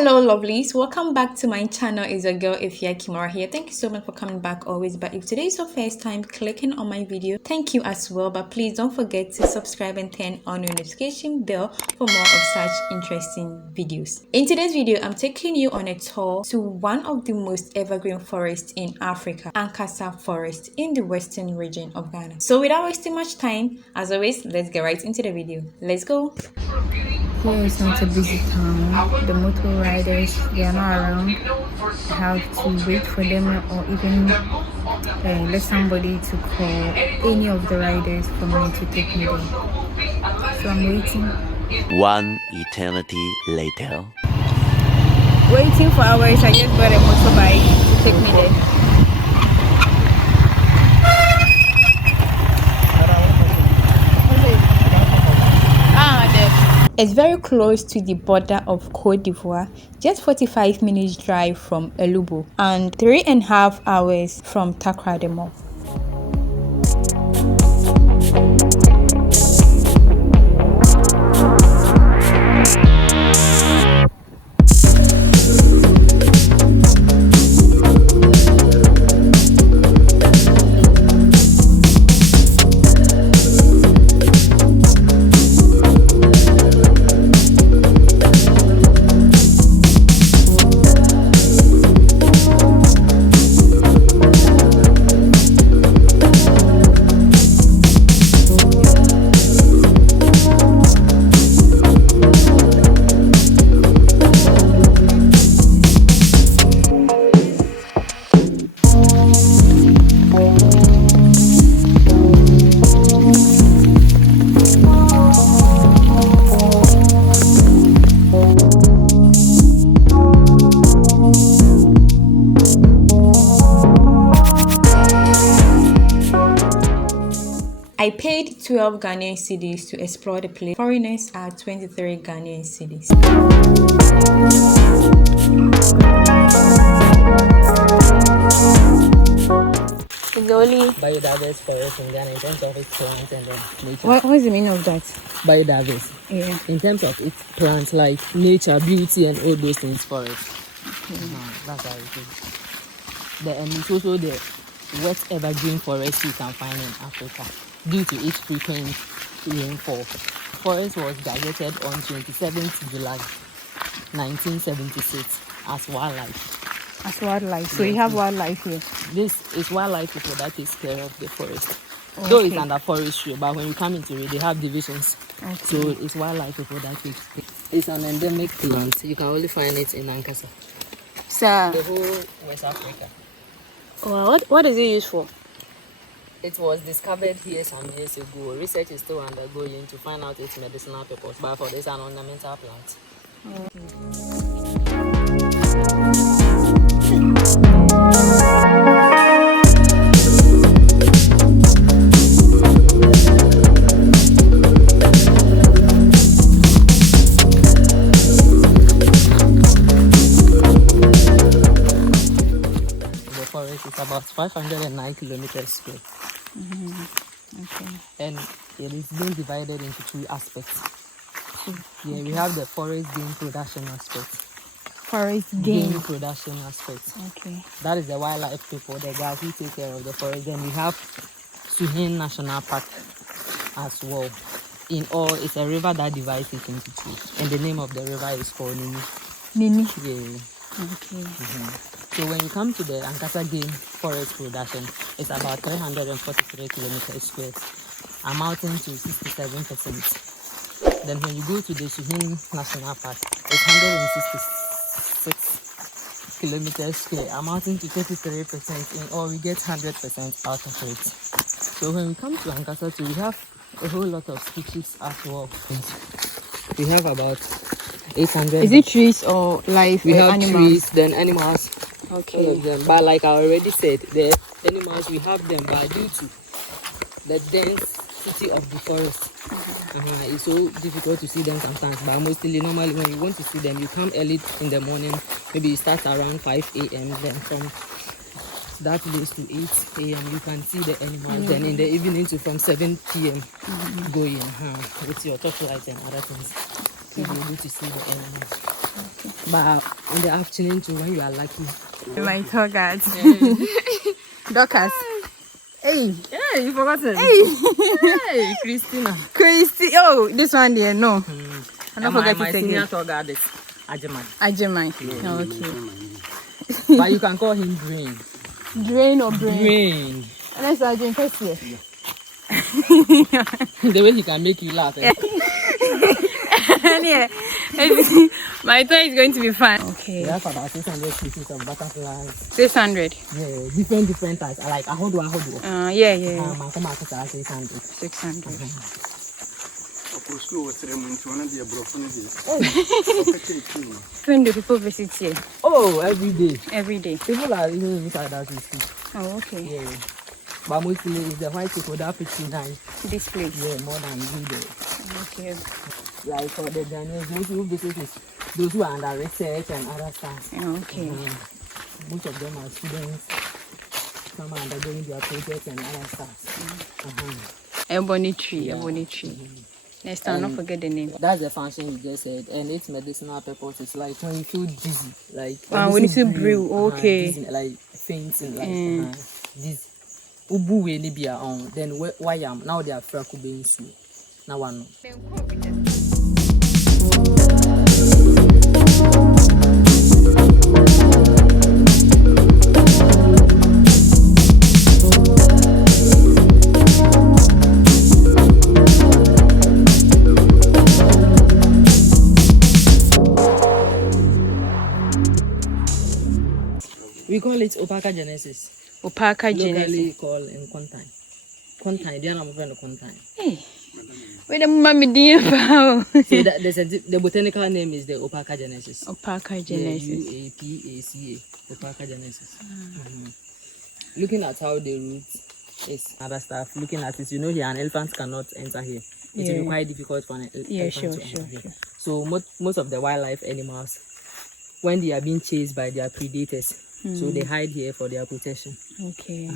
Hello lovelies, welcome back to my channel. It's your girl EfyaKimora here. Thank you so much for coming back always, but if today is your first time clicking on my video, thank you as well. But please don't forget to subscribe and turn on your notification bell for more of such interesting videos. In today's video, I'm taking you on a tour to one of the most evergreen forests in Africa, Ankasa Forest in the western region of Ghana. So without wasting much time, as always, let's get right into the video. Let's go. Here is not a busy town. The motor riders, they are not around. I have to wait for them or even let somebody to call any of the riders for me to take me there. So I'm waiting. One eternity later. Waiting for hours. I just got a motorbike to take me there. It's very close to the border of Côte d'Ivoire, just 45 minutes drive from Elubo and 3.5 hours from takoradi. I paid 12 Ghanaian cedis to explore the place. Foreigners are 23 Ghanaian cedis. It's the only biodiverse forest in Ghana in terms of its plants and nature. what is the meaning of that? Biodiverse. Yeah. In terms of its plants, like nature, beauty, and all those things, forest. That's how it is. And it's also the wet evergreen forest you can find in Africa due to its frequent rainfall. Forest was gazetted on 27th July 1976 as wildlife. As wildlife. So you have wildlife here. This is wildlife people that takes care of the forest. Okay. Though it's under forestry, but when you come into it, they have divisions. Okay. So it's wildlife people that takes care. It's an endemic plant. You can only find it in Ankasa. So, The whole West Africa. well, what is it used for? It was discovered here some years ago. Research is still undergoing to find out its medicinal purpose, but for this, an ornamental plant. The forest is about 509 kilometers square. Okay. And it is being divided into two aspects. Yeah, we have the forest game production aspect. Forest game production aspect. Okay. That is the wildlife people, the guys who take care of the forest. Then we have Suhien National Park as well. In all, it's a river that divides it into two. And the name of the river is called Nini. Nini. Yeah. Okay. So when you come to the Ankasa game forest production, it's about 343 kilometers square, amounting to 67%. Then when you go to the Suhien National Park, it's 166 kilometers square, amounting to 33%. In all, we get 100% out of it. So when we come to Ankasa, we have a whole lot of species as well. We have about 800. Is it trees or life? We have animals? trees, then animals. Okay. All of them. But like I already said, the animals we have them, but due to the density of the forest, it's so difficult to see them sometimes. But mostly, normally when you want to see them, you come early in the morning. Maybe you start around 5 a.m. Then from that goes to 8 a.m. You can see the animals. Then in the evening to from 7 p.m. Going with your torchlight and other things, you'll be able to see the animals. But in the afternoon too, when you are lucky. My tour guide. Dorcas. Hey. Hey, you forgot it. Hey, Christina. Christy. Oh, this one there. No. I don't forget my it senior again. tour guide is Ajimai. Ajimai. Yeah. Oh, okay. But you can call him Drain. Drain or brain? Drain. And that's Ajin first year. The way he can make you laugh. Eh? Yeah. My tour is going to be fun. Okay. We have about 600 species of butterflies. 600. Yeah, different types. Like ahodo. Yeah. My come out 600. 600. When do people visit here? Oh, every day. Every day. People are even inside as we speak. Oh, okay. Yeah. But mostly it's the white people that 59. This place. Yeah, more than we do. Okay. Like for the Ghanaians, most people visit is those who are under research and other stuff. Okay. Most of them are students. Some are undergoing their projects and other stuff. Ebony tree. Next time, don't forget the name. That's the function you just said, and its medicinal purpose is like when you feel dizzy, like when you feel brew, okay, dizzy, like fainting, like this. Ubu we ni bia on. Then why am now they are fraku being so. Now one. We call it opaca genesis. Opaca genesis. Locally called in Contain. Contain, they are not friend of Contain. Hey, wait a mommy dear. So the botanical name is the opaca genesis. Opaca genesis. UAPACA. Opaca genesis. Looking at how the roots is other stuff. Looking at it, you know here an elephant cannot enter here. It will be quite difficult for an elephant to enter here. So most of the wildlife animals, when they are being chased by their predators, so they hide here for their protection. Okay.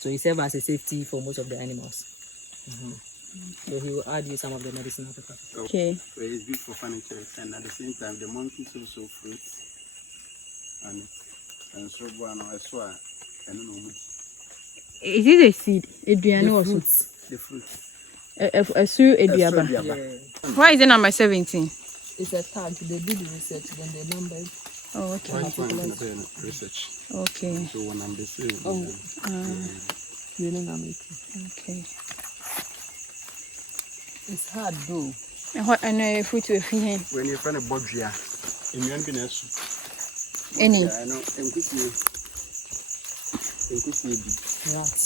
So it serves as a safety for most of the animals. So he will add you some of the medicinal purposes. Okay. So it's good for furniture, and at the same time, the monkeys also fruits and so on. I swear, I don't know. Is it a seed? The fruits. Why is it number 17? It's a tag. They did the research, then they numbered. Oh, okay. Research. Okay. So when I'm the same. Okay. It's hard though. And what I know food to a feed. When you find a bodria, in your business. Any? I know. Rats.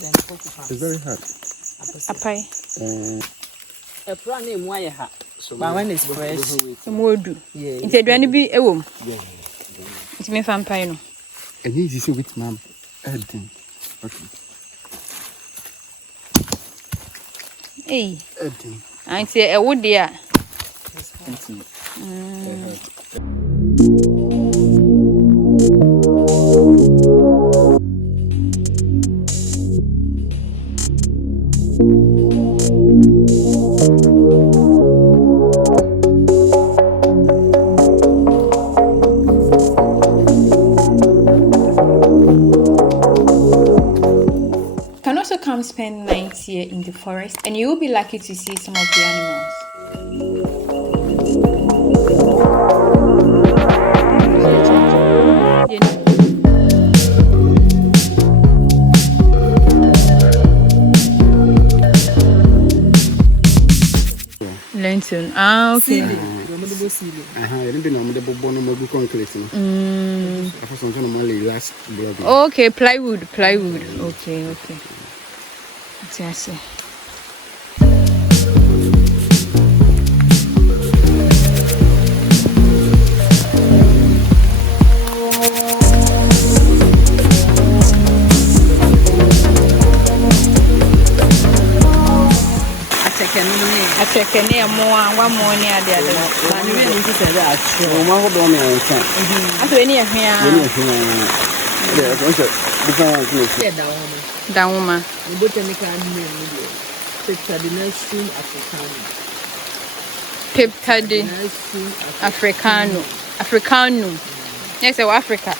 Then it's very hard. Apai. A prawn name why ha. But when it's fresh, More do. yeah. It's a duany be a womb. Yeah. It's me vampire. And he's easy with my heading. Okay. Hey. Heading. I say a wood there. Can also come spend nights here in the forest, and you will be lucky to see some of the animals. Lantern. Ah, okay. I didn't know the Bobono concrete. I was normally last blog. Okay, plywood. Okay. I see. Check one more near the other. I'm going to say that. One of them is After any of here, that woman. The botanical name, picture the mushroom Africana. Peptade Africano. Yes, Africa.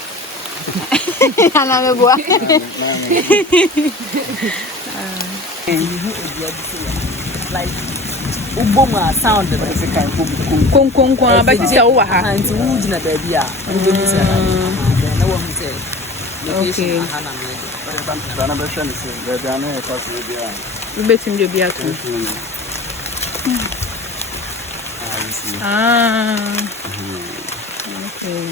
Like Uboma sound the kind of Kung, but it's a waha. And to wood in a baby. Okay. We bet him to be at home. Okay.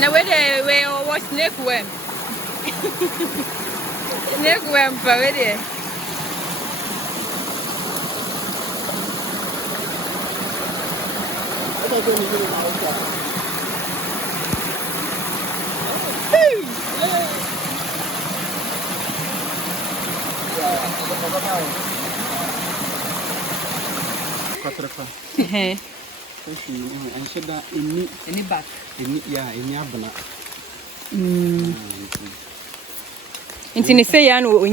Now where was snake worm? Snake worm for where? And said that any back, any abana. Into the say, I know like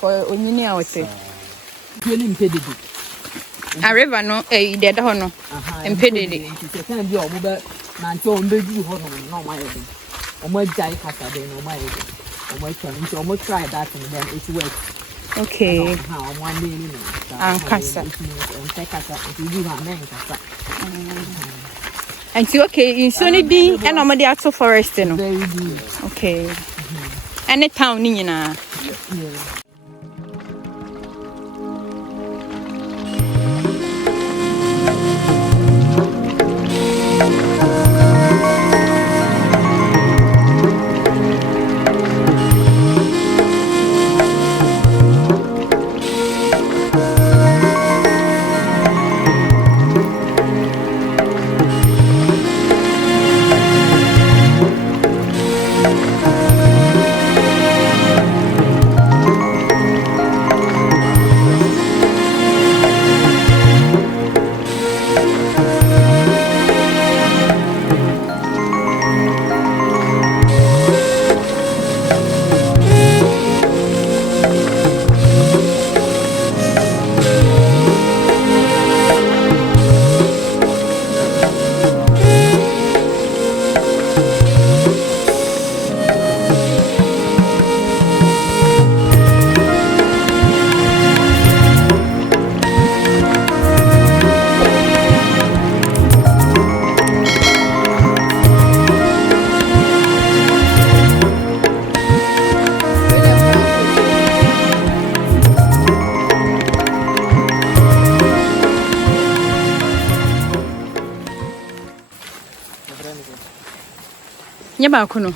onyini, I would say. A river, no, a dead honor, and petted it. It's a be over, man, so baby, no, my head. Or my die casta, then, or my head. Or my son, so almost try that and then it's wet. Okay. How 1 million. Ankasa. And so, okay, in Sunny D and Ankasa Forest, no. Okay. And a town, Nina. Yabakuno.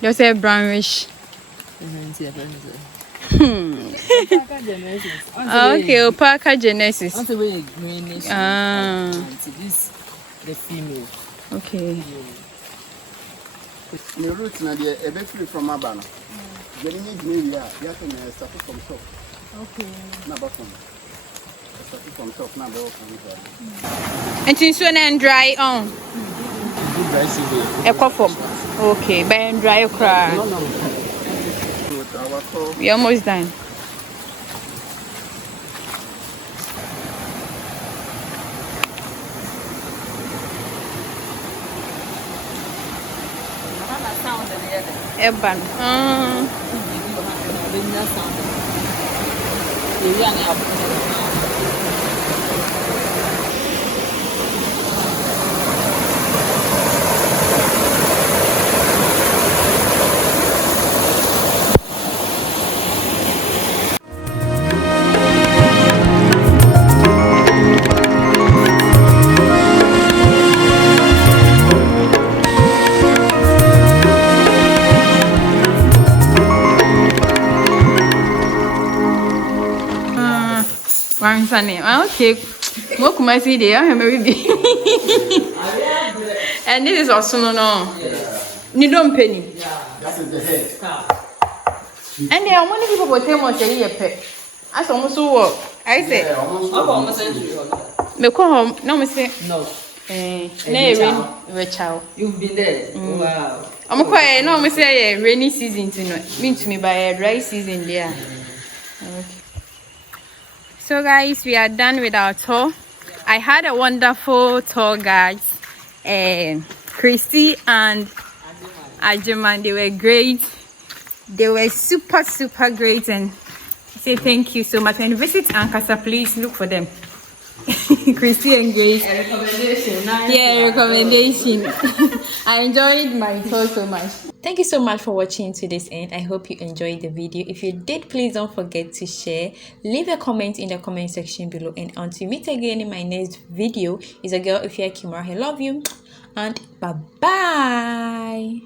There's a brownish. Okay, Parker Genesis. This the female. Okay. Your roots now, a bit free from Abana. Getting it maybe, you have to start from top. Okay. Number from. Start from top, number from. And since when and dry on? A coffee. Okay, but and dry cry. We're almost done. Eban. One Sunday. Okay. What I see there? I'm maybe. And this is also no. You don't penny. That is the head. And there are many people who tell me say you pay. As almost work. I say. Me call home. No, me say. No. Rachel. You've been there. Wow. I'm quite no, me say rainy season to mean to me by a dry season there. Okay. So guys, we are done with our tour. I had a wonderful tour guide, Christy and Ajuman. They were great. They were super great, and I say thank you so much. When you visit Ankasa, please look for them. Christy and Grace. A recommendation. Nice. Yeah, recommendation. I enjoyed my tour so much. Thank you so much for watching to this end. I hope you enjoyed the video. If you did, please don't forget to share, leave a comment in the comment section below, and until we meet again in my next video, is a girl EfyaKimora. I love you and bye bye.